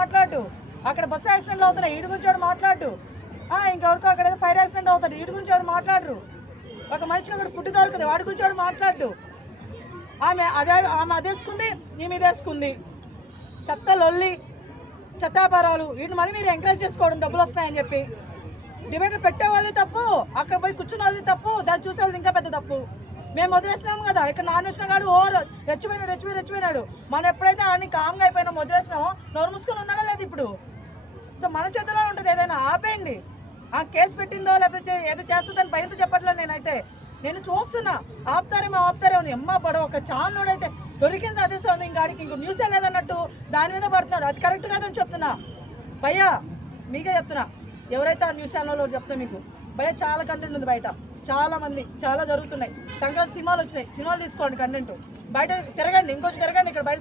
మాట్లాడు. అక్కడ బస్సు యాక్సిడెంట్లు అవుతున్నాయి, వీడి గురించి ఎవరు మాట్లాడు. ఇంకెవరికో అక్కడ ఏదో ఫైర్ యాక్సిడెంట్ అవుతుంది, వీడి గురించి ఎవరు మాట్లాడరు. ఒక మనిషికి అక్కడ ఫుడ్ దొరకదు, వాడి గురించి ఎవరు మాట్లాడు. ఆమె అదేసుకుంది, ఈమె ఇదేసుకుంది. చెత్త లొల్లి, చెత్త వ్యాపారాలు, వీటిని మళ్ళీ మీరు ఎంకరేజ్ చేసుకోవడం డబ్బులు వస్తాయని చెప్పి. డిబేట్లు పెట్టే వాళ్ళది తప్పు, అక్కడ పోయి కూర్చున్న వాళ్ళది తప్పు, దాన్ని చూసే వాళ్ళది ఇంకా పెద్ద తప్పు. మేము వదిలేసినాము కదా, ఇక్కడ నాన్ వేసిన కాడు రెచ్చిపోయినాడు. మనం ఎప్పుడైతే ఆయన కామ్గా అయిపోయినా వదిలేసినామో నోరు మూసుకొని ఉన్నాడా లేదు ఇప్పుడు. సో మన చేతిలో ఉంటుంది, ఏదైనా ఆపేయండి. ఆ కేసు పెట్టిందో లేకపోతే ఏదో చేస్తుందని భయంతో చెప్పట్లేదు. నేను చూస్తున్నా, ఆపుతారేమో ఎమ్మ పడవ ఒక ఛానల్ అయితే దొరికింది, అదే సౌండ్ ఇంకాడికి ఇంకో న్యూసే లేదన్నట్టు దాని మీద పడుతున్నారు. అది కరెక్ట్ కాదని చెప్తున్నా భయ్యా, మీకే చెప్తున్నా. ఎవరైతే ఆ న్యూస్ ఛానల్లో చెప్తా మీకు భయ్యా, చాలా కంటెంట్ ఉంది బయట, చాలా మంది చాలా జరుగుతున్నాయి. సంక్రాంతి సినిమాలు వచ్చినాయి, సినిమాలు తీసుకోండి కంటెంట్. బయట తిరగండి, ఇంకొంచెం తిరగండి ఇక్కడ బయట.